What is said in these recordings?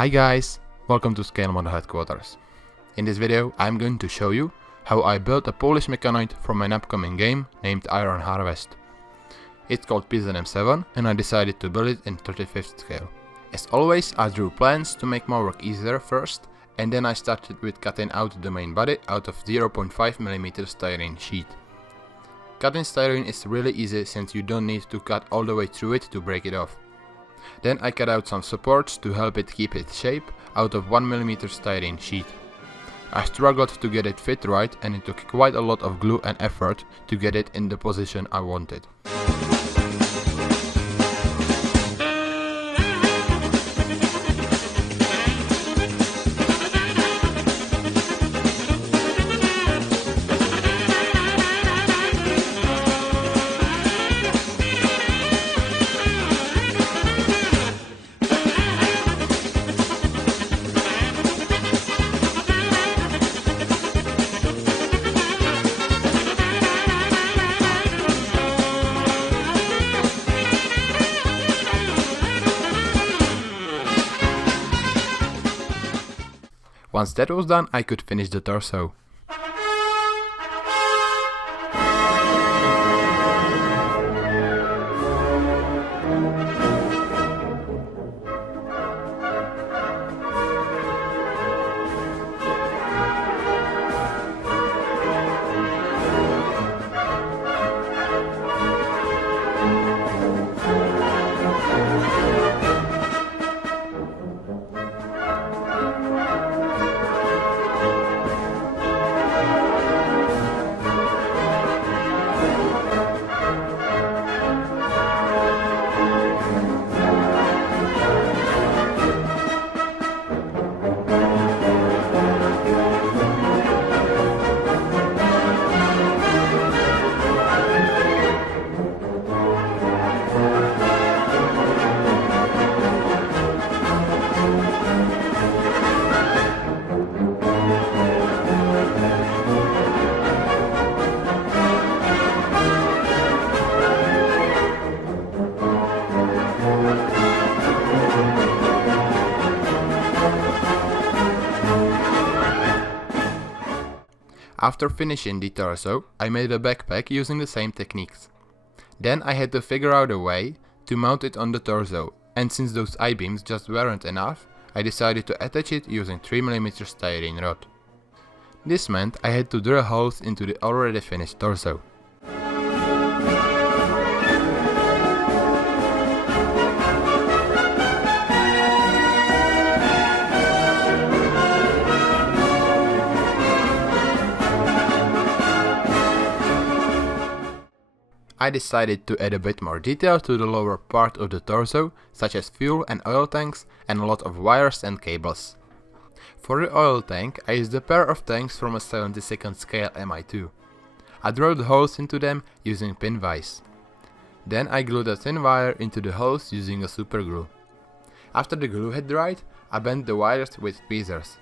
Hi guys, welcome to Scale Model Headquarters. In this video I'm going to show you how I built a Polish mechanoid from an upcoming game named Iron Harvest. It's called PZM-7 and I decided to build it in 35th scale. As always, I drew plans to make my work easier first, and then I started with cutting out the main body out of 0.5mm styrene sheet. Cutting styrene is really easy since you don't need to cut all the way through it to break it off. Then I cut out some supports to help it keep its shape out of 1mm styrene sheet. I struggled to get it fit right and it took quite a lot of glue and effort to get it in the position I wanted. Once that was done, I could finish the torso. After finishing the torso, I made a backpack using the same techniques. Then I had to figure out a way to mount it on the torso, and since those I-beams just weren't enough, I decided to attach it using 3mm styrene rod. This meant I had to drill holes into the already finished torso. I decided to add a bit more detail to the lower part of the torso, such as fuel and oil tanks and a lot of wires and cables. For the oil tank, I used a pair of tanks from a 72nd scale Mi2. I drilled holes into them using pin vise. Then I glued a thin wire into the holes using a super glue. After the glue had dried, I bent the wires with tweezers.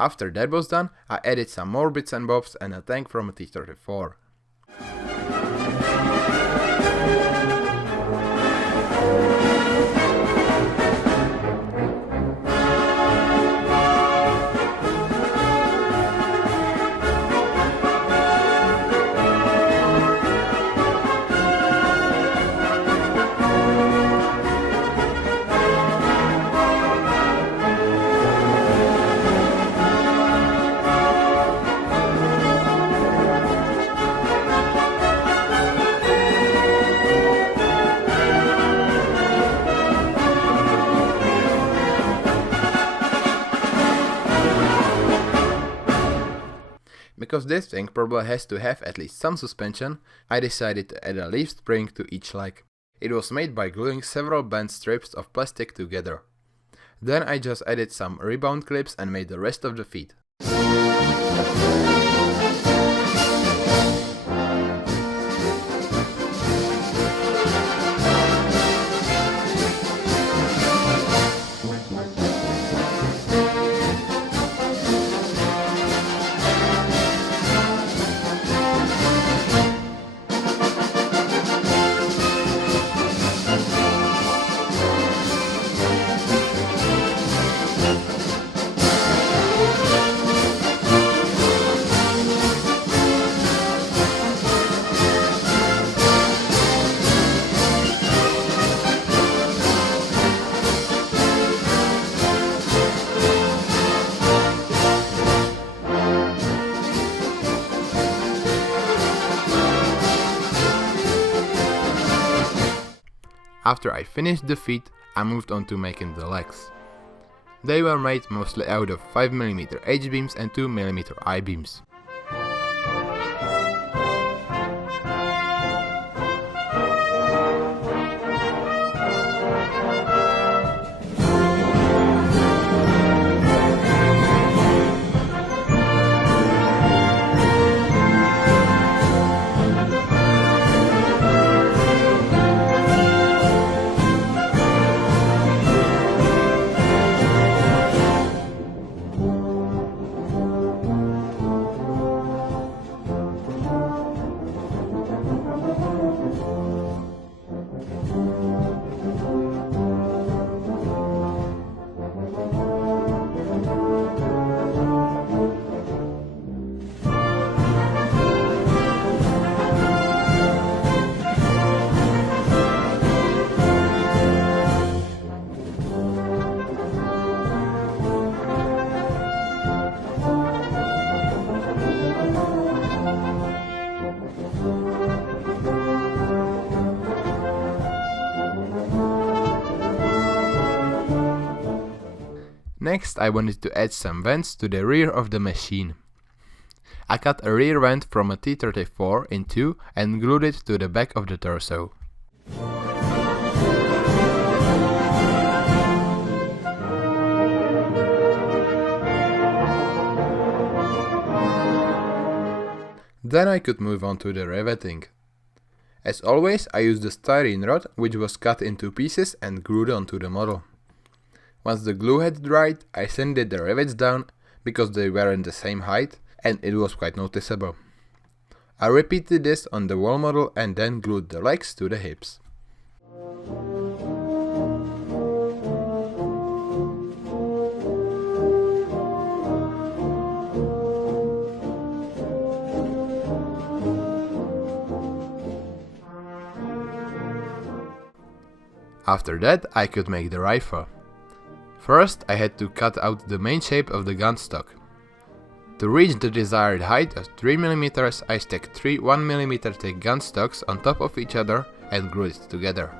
After that was done, I added some more bits and bobs and a tank from a T-34. Because this thing probably has to have at least some suspension, I decided to add a leaf spring to each leg. It was made by gluing several bent strips of plastic together. Then I just added some rebound clips and made the rest of the feet. After I finished the feet, I moved on to making the legs. They were made mostly out of 5mm H-beams and 2mm I-beams. Next, I wanted to add some vents to the rear of the machine. I cut a rear vent from a T-34 in two and glued it to the back of the torso. Then I could move on to the riveting. As always, I used the styrene rod, which was cut into pieces and glued onto the model. Once the glue had dried, I sanded the rivets down because they weren't the same height and it was quite noticeable. I repeated this on the wall model and then glued the legs to the hips. After that, I could make the rifle. First, I had to cut out the main shape of the gun stock. To reach the desired height of 3mm, I stacked three 1mm thick gun stocks on top of each other and glued it together.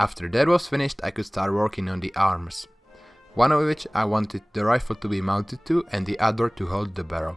After that was finished, I could start working on the arms, one of which I wanted the rifle to be mounted to and the other to hold the barrel.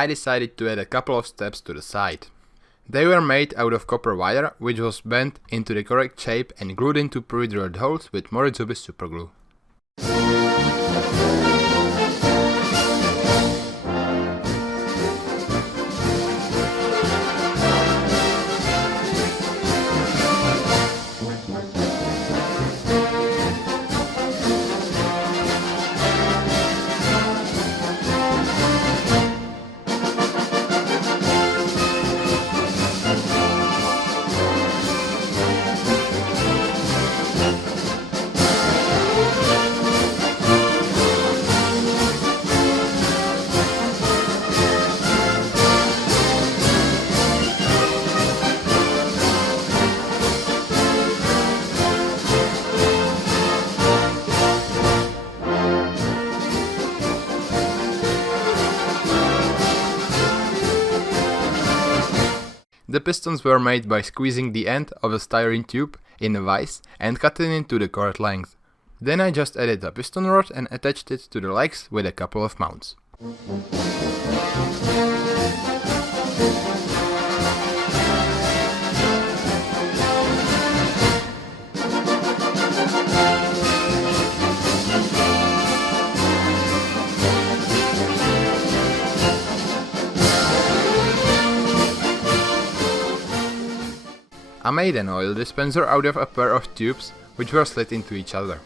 I decided to add a couple of steps to the side. They were made out of copper wire, which was bent into the correct shape and glued into pre-drilled holes with Morizubi superglue. The pistons were made by squeezing the end of a styrene tube in a vise and cutting it to the correct length. Then I just added a piston rod and attached it to the legs with a couple of mounts. I made an oil dispenser out of a pair of tubes which were slid into each other.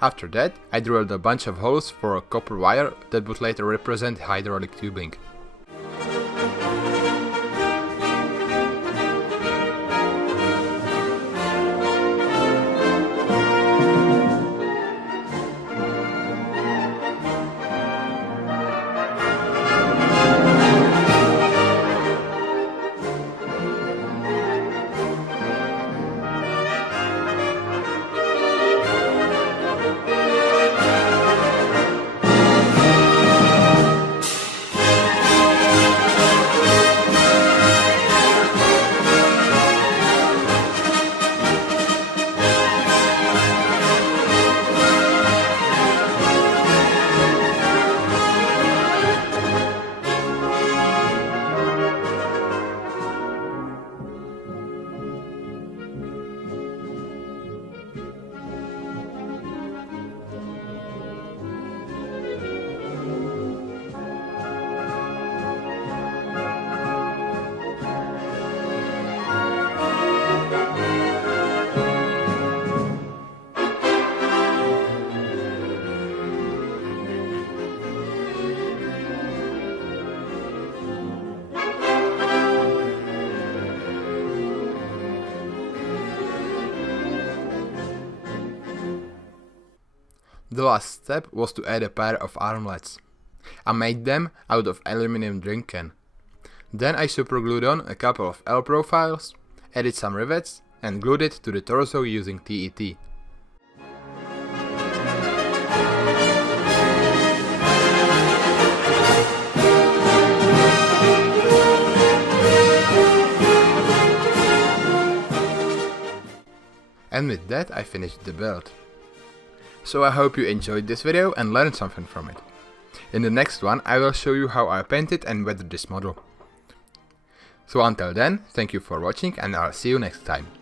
After that, I drilled a bunch of holes for a copper wire that would later represent hydraulic tubing. The last step was to add a pair of armlets. I made them out of aluminum drink can. Then I superglued on a couple of L profiles, added some rivets and glued it to the torso using TET. And with that I finished the build. So I hope you enjoyed this video and learned something from it. In the next one I will show you how I painted and weathered this model. So until then, thank you for watching and I'll see you next time.